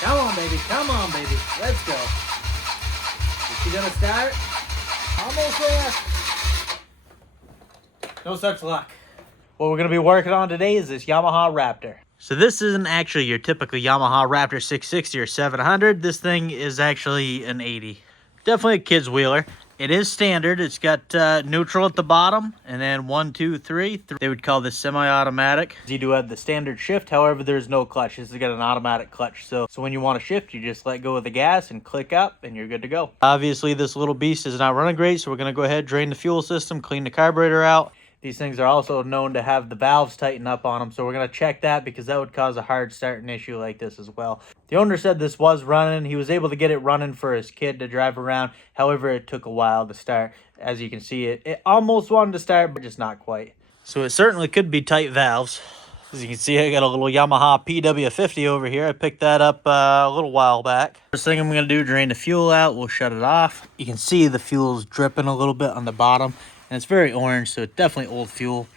Come on, baby. Come on, baby. Let's go. Is she gonna start? Almost there. No such luck. What we're gonna be working on today is this Yamaha Raptor. So this isn't actually your typical Yamaha Raptor 660 or 700. This thing is actually an 80. Definitely a kid's wheeler. It is standard. It's got neutral at the bottom, and then 1, 2, 3. They would call this semi-automatic. You do have the standard shift, however, there's no clutch. This has got an automatic clutch. So when you want to shift, you just let go of the gas and click up, and you're good to go. Obviously, this little beast is not running great, so we're going to go ahead, drain the fuel system, clean the carburetor out. These things are also known to have the valves tighten up on them, so we're going to check that because that would cause a hard starting issue like this as well. The owner said this was running. He was able to get it running for his kid to drive around. However, it took a while to start. As you can see, it almost wanted to start, but just not quite. So it certainly could be tight valves. As you can see, I got a little Yamaha PW50 over here. I picked that up a little while back. First thing I'm going to do, drain the fuel out. We'll shut it off. You can see the fuel's dripping a little bit on the bottom. And it's very orange, so it's definitely old fuel.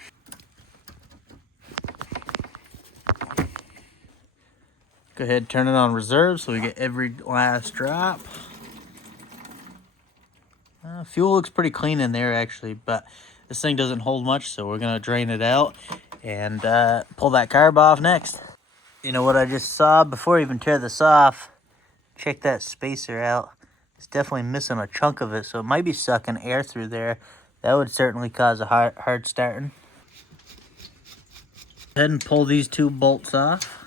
Go ahead and turn it on reserve so we get every last drop. Fuel looks pretty clean in there, actually, but this thing doesn't hold much, so we're going to drain it out and pull that carb off next. You know what I just saw? Before I even tear this off, check that spacer out. It's definitely missing a chunk of it, so it might be sucking air through there. That would certainly cause a hard starting. Go ahead and pull these two bolts off.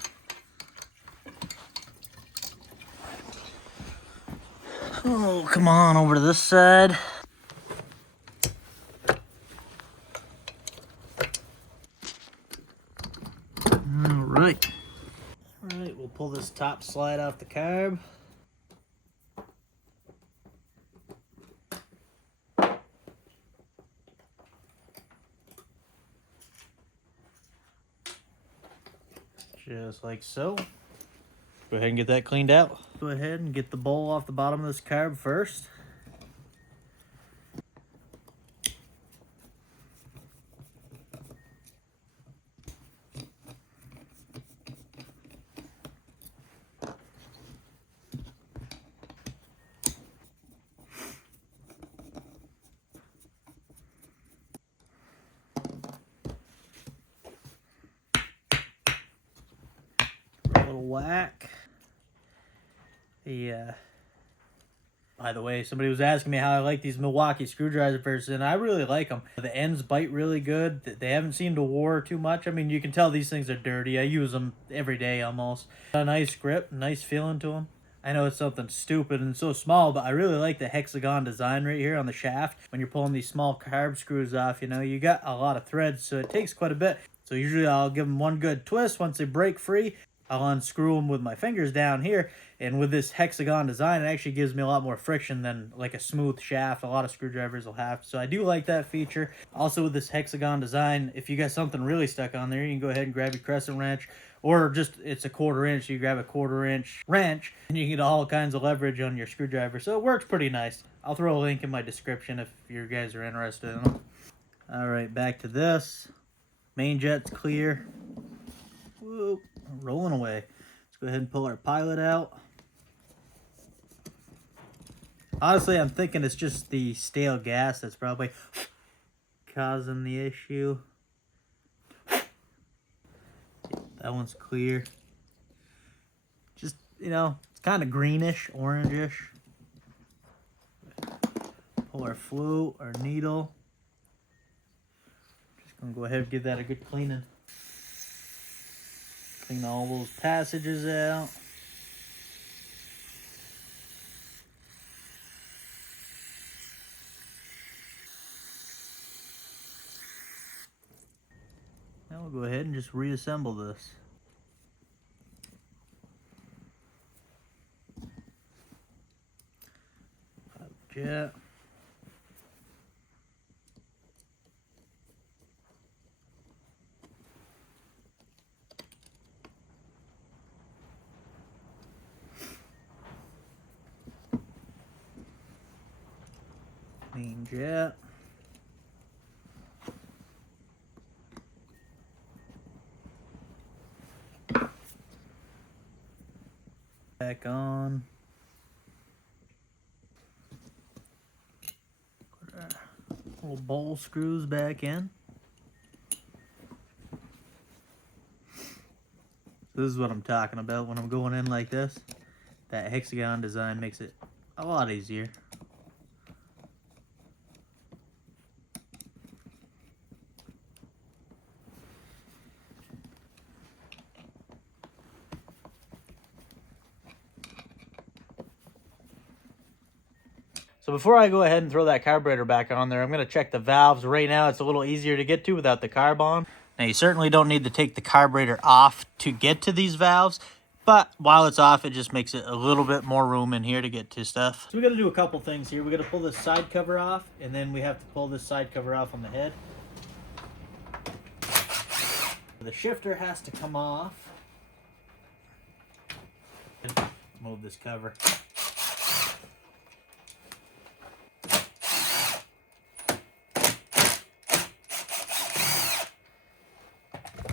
Oh, come on over to this side. All right, we'll pull this top slide off the carb. Just like so. Go ahead and get that cleaned out. Go ahead and get the bowl off the bottom of this carb first. A little whack. By the way, somebody was asking me how I like these Milwaukee screwdrivers, and I really like them. The ends bite really good. They haven't seemed to wear too much. I mean, you can tell these things are dirty. I use them every day almost. A nice grip, nice feeling to them. I know it's something stupid and so small, but I really like the hexagon design right here on the shaft. When you're pulling these small carb screws off, you know, you got a lot of threads, so it takes quite a bit. So usually I'll give them one good twist. Once they break free, I'll unscrew them with my fingers down here. And with this hexagon design, it actually gives me a lot more friction than like a smooth shaft a lot of screwdrivers will have. So I do like that feature. Also with this hexagon design, if you got something really stuck on there, you can go ahead and grab your crescent wrench, or just it's a 1/4 inch, you grab a 1/4 inch wrench and you get all kinds of leverage on your screwdriver. So it works pretty nice. I'll throw a link in my description if you guys are interested in them. All right, back to this. Main jet's clear. Whoop, rolling away. Let's go ahead and pull our pilot out. Honestly, I'm thinking it's just the stale gas that's probably causing the issue. That one's clear. Just, you know, it's kind of greenish, orangish. Pull our flute, our needle. Just gonna go ahead and give that a good cleaning. Clean all those passages out. Now we'll go ahead and just reassemble this. Jet. Main jet. Back on. Put our little bowl screws back in. This is what I'm talking about when I'm going in like this. That hexagon design makes it a lot easier. So before I go ahead and throw that carburetor back on there, I'm going to check the valves. Right now, it's a little easier to get to without the carb on. Now, you certainly don't need to take the carburetor off to get to these valves, but while it's off, it just makes it a little bit more room in here to get to stuff. So we got to do a couple things here. We got to pull this side cover off, and then we have to pull this side cover off on the head. The shifter has to come off. Move this cover.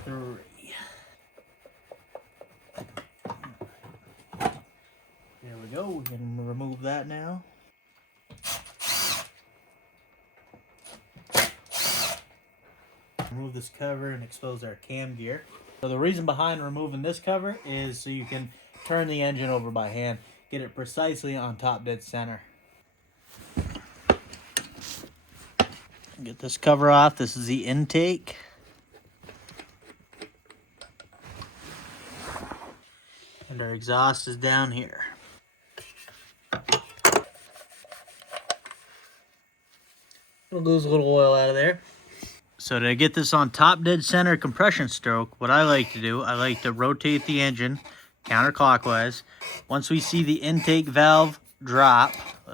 3. There we go. We can remove that now. Remove this cover and expose our cam gear. So the reason behind removing this cover is so you can turn the engine over by hand, get it precisely on top dead center. Get this cover off. This is the intake. And our exhaust is down here. We'll lose a little oil out of there. So to get this on top dead center compression stroke, what I like to do, I like to rotate the engine counterclockwise. Once we see the intake valve drop,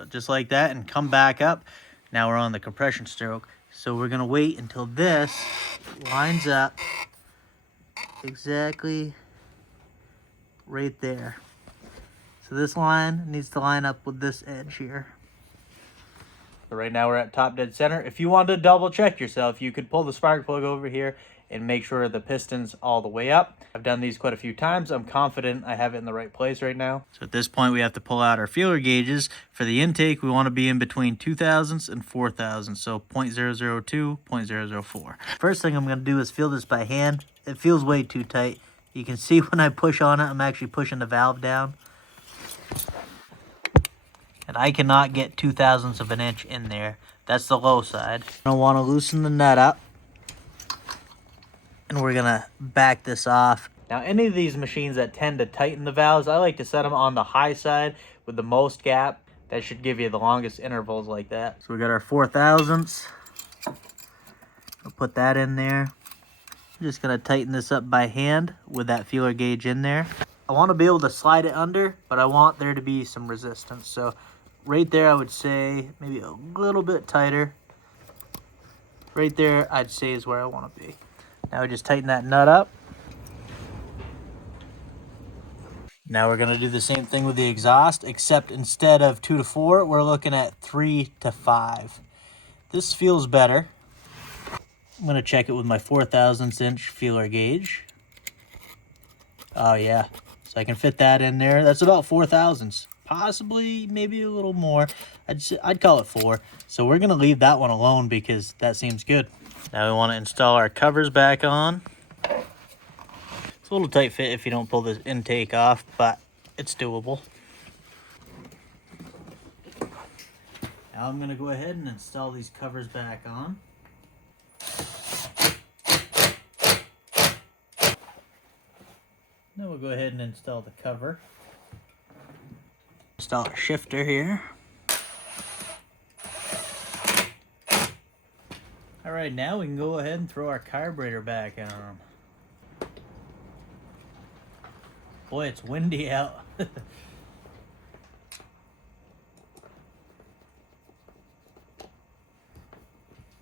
just like that, and come back up, now we're on the compression stroke. So we're going to wait until this lines up exactly right there. So this line needs to line up with this edge here. So right now we're at top dead center. If you wanted to double check yourself, you could pull the spark plug over here and make sure the piston's all the way up. I've done these quite a few times. I'm confident I have it in the right place right now. So at this point, we have to pull out our feeler gauges. For the intake, we want to be in between 2000s and 4000s, so 0.002, 0.004. First thing I'm going to do is feel this by hand. It feels way too tight. You can see when I push on it, I'm actually pushing the valve down. And I cannot get 0.002 of an inch in there. That's the low side. I want to loosen the nut up. And we're gonna back this off. Now, any of these machines that tend to tighten the valves, I like to set them on the high side with the most gap. That should give you the longest intervals like that. So we got our 0.004. We'll put that in there. I'm just gonna tighten this up by hand with that feeler gauge in there. I want to be able to slide it under, but I want there to be some resistance. So right there, I would say maybe a little bit tighter. Right there, I'd say is where I want to be. Now we just tighten that nut up. Now we're going to do the same thing with the exhaust, except instead of 2 to 4, we're looking at 3 to 5. This feels better. I'm going to check it with my 0.004 inch feeler gauge. Oh yeah, so I can fit that in there. That's about 0.004, possibly maybe a little more. I'd call it 4. So we're going to leave that one alone because that seems good. Now we want to install our covers back on. It's a little tight fit if you don't pull the intake off, but it's doable. Now I'm going to go ahead and install these covers back on. Then we'll go ahead and install the cover. Install our shifter here. All right, now we can go ahead and throw our carburetor back on. Boy, it's windy out.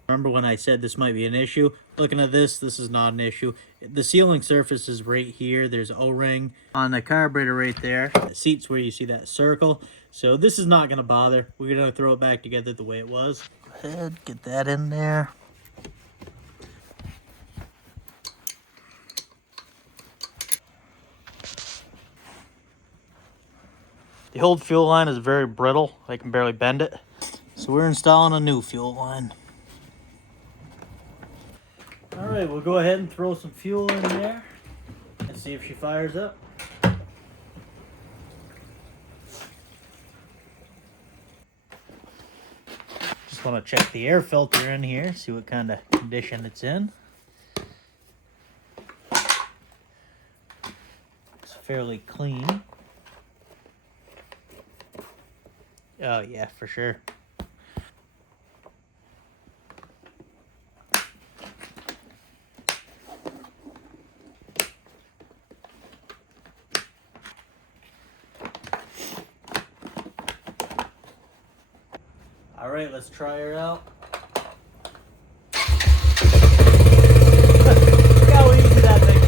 Remember when I said this might be an issue? Looking at this, this is not an issue. The sealing surface is right here. There's an O-ring on the carburetor right there. The seat's where you see that circle. So this is not going to bother. We're going to throw it back together the way it was. Go ahead, get that in there. The old fuel line is very brittle. I can barely bend it. So we're installing a new fuel line. All right, we'll go ahead and throw some fuel in there and see if she fires up. Just want to check the air filter in here, see what kind of condition it's in. It's fairly clean. Oh yeah, for sure. All right, let's try her out. Look how easy that thing is.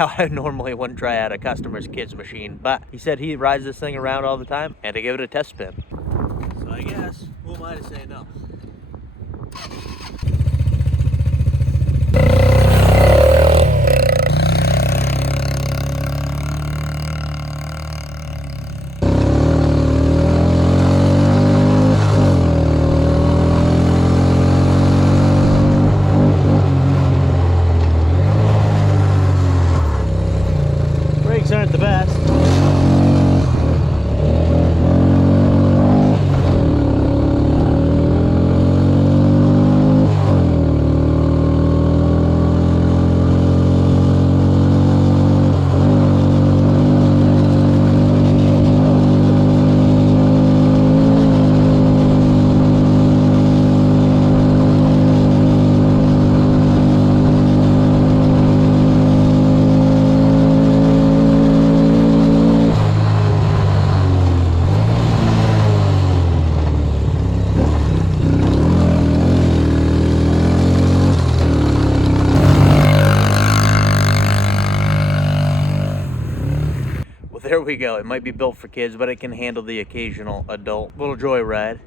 I normally wouldn't try out a customer's kid's machine, but he said he rides this thing around all the time and to give it a test spin. So I guess, who am I to say no? Brakes aren't the best. There we go. It might be built for kids, but it can handle the occasional adult little joyride.